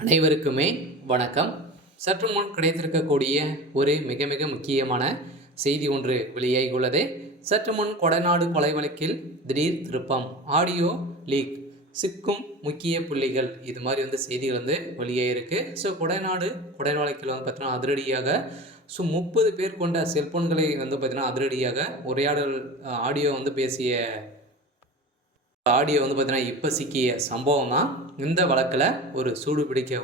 அனைவருக்குமே வணக்கம். சற்று முன் கிடைத்திருக்கக்கூடிய ஒரு மிக மிக முக்கியமான செய்தி ஒன்று வெளியாகியுள்ளது. சற்று முன் கொடைநாடு கொலை வழக்கில் திடீர் திருப்பம், ஆடியோ லீக், சிக்கும் முக்கிய புள்ளிகள், இது மாதிரி செய்திகள் வெளியாகிருக்கு. ஸோ கொடை வழக்கில் பார்த்தீங்கன்னா அதிரடியாக 30 பேர் கொண்ட செல்போன்களை பார்த்தீங்கன்னா அதிரடியாக உரையாடல் ஆடியோ பேசிய ஆடியோ பார்த்தீங்கன்னா இப்போ சிக்கிய சம்பவம் தான் இந்த வழக்கில் ஒரு சூடு பிடிக்க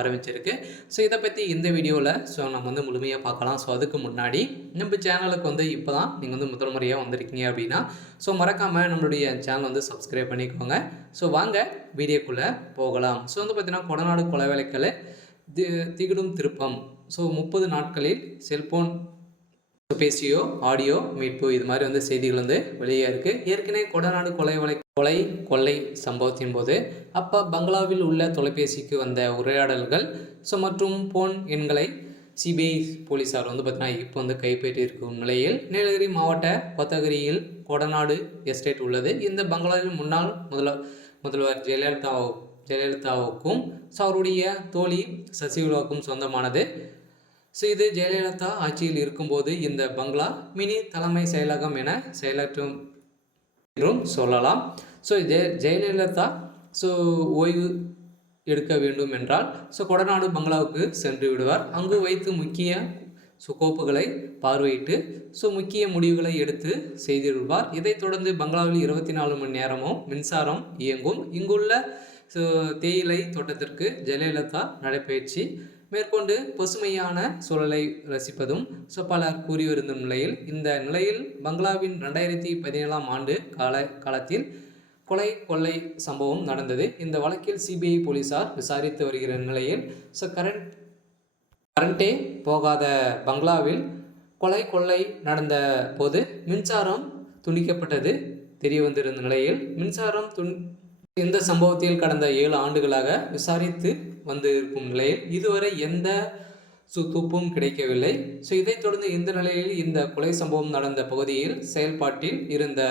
ஆரம்பிச்சிருக்கு. ஸோ இதை பற்றி இந்த வீடியோவில் நம்ம முழுமையாக பார்க்கலாம். ஸோ அதுக்கு முன்னாடி நம்ம சேனலுக்கு இப்போ தான் நீங்கள் முதல் முறையாக வந்திருக்கீங்க அப்படின்னா மறக்காமல் நம்மளுடைய சேனல் சப்ஸ்கிரைப் பண்ணிக்கோங்க. ஸோ வாங்க வீடியோக்குள்ளே போகலாம். ஸோ பார்த்தீங்கன்னா கொடநாடு கொலை வழக்கில் திகிடும் திருப்பம். ஸோ 30 நாட்களில் செல்போன் பேசியோ ஆடியோ மீட்பு, இது மாதிரி செய்திகள் வெளியே இருக்குது. ஏற்கனவே கொடநாடு கொள்ளை சம்பவத்தின் போது அப்போ பங்களாவில் உள்ள தொலைபேசிக்கு வந்த உரையாடல்கள் மற்றும் போன் எண்களை சிபிஐ போலீஸார் பார்த்தீங்கன்னா இப்போ கைப்பற்றியிருக்கும் நிலையில் நீலகிரி மாவட்ட கொத்தகிரியில் கொடநாடு எஸ்டேட் உள்ளது. இந்த பங்களாவில் முன்னாள் முதல்வர் ஜெயலலிதாவுக்கும் அவருடைய தோழி சசிகலாவுக்கும் சொந்தமானது. ஸோ இது ஜெயலலிதா ஆட்சியில் இருக்கும்போது இந்த பங்களா மினி தலைமை செயலகம் என செயலாற்றும் என்றும் சொல்லலாம். ஸோ ஜெயலலிதா ஓய்வு எடுக்க வேண்டும் என்றால் கொடநாடு பங்களாவுக்கு சென்று விடுவார். அங்கு வைத்து முக்கிய கோப்புகளை பார்வையிட்டு முக்கிய முடிவுகளை எடுத்து செய்திருப்பார். இதைத் தொடர்ந்து பங்களாவில் 24 மணி நேரமும் மின்சாரம் இயங்கும். இங்குள்ள தேயிலை தோட்டத்திற்கு ஜெயலலிதா நடைபயிற்சி மேற்கொண்டு பசுமையான சூழலை ரசிப்பதும் பலர் கூறி வரும் நிலையில் பங்களாவின் 2017 ஆண்டு காலத்தில் கொள்ளை சம்பவம் நடந்தது. இந்த வழக்கில் சிபிஐ போலீசார் விசாரித்து வருகிற நிலையில் கரண்டே போகாத பங்களாவில் கொள்ளை நடந்த போது மின்சாரம் துண்டிக்கப்பட்டது தெரிய வந்திருந்த நிலையில் இந்த சம்பவத்தில் கடந்த 7 ஆண்டுகளாக விசாரித்து இருக்கும் நிலையில் இதுவரை எந்த துப்பும் கிடைக்கவில்லை. இதைத் தொடர்ந்து இந்த நிலையில் இந்த கொலை சம்பவம் நடந்த பகுதியில் செயல்பாட்டில் இருந்த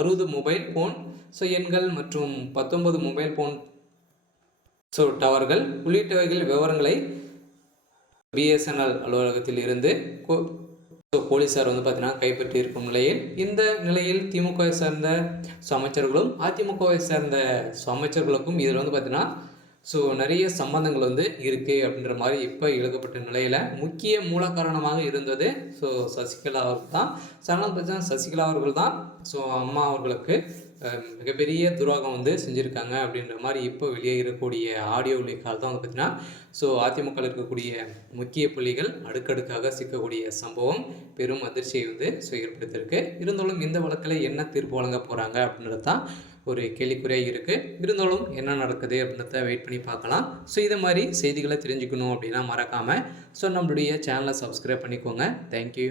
60 மொபைல் போன் எண்கள் மற்றும் 19 மொபைல் போன் டவர்கள் உள்ளிட்டவைகள் விவரங்களை பிஎஸ்என்எல் அலுவலகத்தில் இருந்து போலீசார் பார்த்தீங்கன்னா கைப்பற்றி இருக்கும் நிலையில் இந்த நிலையில் திமுகவை சேர்ந்த அமைச்சர்களும் அதிமுகவை சேர்ந்த அமைச்சர்களுக்கும் இதில் பார்த்தீங்கன்னா நிறைய சம்பந்தங்கள் இருக்குது அப்படின்ற மாதிரி இப்போ எழுதப்பட்ட நிலையில் முக்கிய மூல காரணமாக இருந்தது சசிகலா அவர்கள் தான். சசிகலா அவர்கள் தான் அம்மா அவர்களுக்கு மிகப்பெரிய துரோகம் செஞ்சுருக்காங்க அப்படின்ற மாதிரி இப்போ வெளியே இருக்கக்கூடிய ஆடியோ லீக்கால் தான் பார்த்திங்கன்னா அதிமுக இருக்கக்கூடிய முக்கிய புள்ளிகள் அடுக்கடுக்காக சிக்கக்கூடிய சம்பவம் பெரும் அதிர்ச்சியை ஏற்படுத்தியிருக்கு. இருந்தாலும் இந்த வழக்கில் என்ன தீர்ப்பு வழங்க போகிறாங்க அப்படின்றது தான் ஒரு கேள்விக்குறியாக இருக்குது. இருந்தாலும் என்ன நடக்குது அப்படின்றத வெயிட் பண்ணி பார்க்கலாம். இது மாதிரி செய்திகளை தெரிஞ்சுக்கணும் அப்படின்னா மறக்காமல் நம்மளுடைய சேனலை சப்ஸ்கிரைப் பண்ணிக்கோங்க. தேங்க்யூ.